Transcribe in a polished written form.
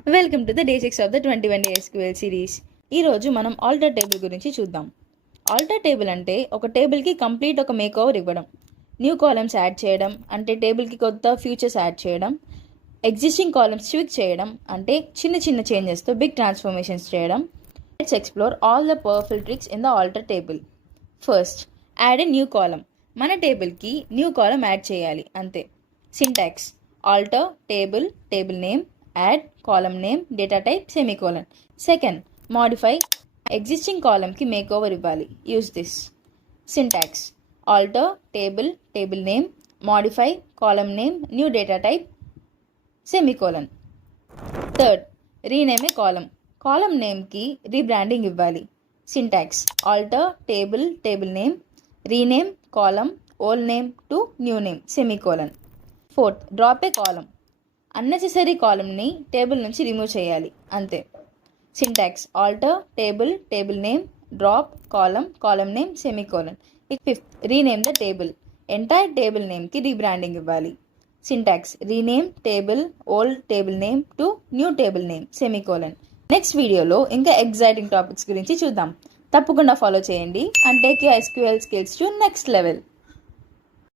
Welcome to the day 6 of the 21 day SQL series. ఈరోజు మనం alter table గురించి చూద్దాం. ఆల్టర్ టేబుల్ అంటే ఒక టేబుల్కి కంప్లీట్ ఒక మేక్ ఓవర్ ఇవ్వడం, న్యూ కాలమ్స్ యాడ్ చేయడం అంటే టేబుల్కి కొత్త ఫ్యూచర్స్ యాడ్ చేయడం, ఎగ్జిస్టింగ్ కాలమ్స్ ట్విక్ చేయడం అంటే చిన్న చిన్న చేంజెస్తో బిగ్ ట్రాన్స్ఫర్మేషన్స్ చేయడం. Let's explore all the powerful tricks in the alter table. First, add a new column. మన టేబుల్కి న్యూ కాలమ్ యాడ్ చేయాలి అంతే. Syntax: alter table, table name, add column name, data type, semicolon. Second, modify existing column ki makeover ఇవ్వాలి. Use this. Syntax: alter table, table name, modify column name, new data type, semicolon. Third, rename a column. Column name ki rebranding ఇవ్వాలి. Syntax: alter table, table name, rename column old name to new name, semicolon. Fourth, drop a column. Unnecessary కాలమ్ని table నుంచి remove చేయాలి అంతే. Syntax: alter table, table name, drop column, column name, semicolon. Fifth, rename the table. Entire table నేమ్కి rebranding ఇవ్వాలి. Syntax: rename table old table name to new table name, semicolon. Next వీడియోలో ఇంకా exciting topics గురించి చూద్దాం. తప్పకుండా follow చేయండి and take your SQL skills to next level.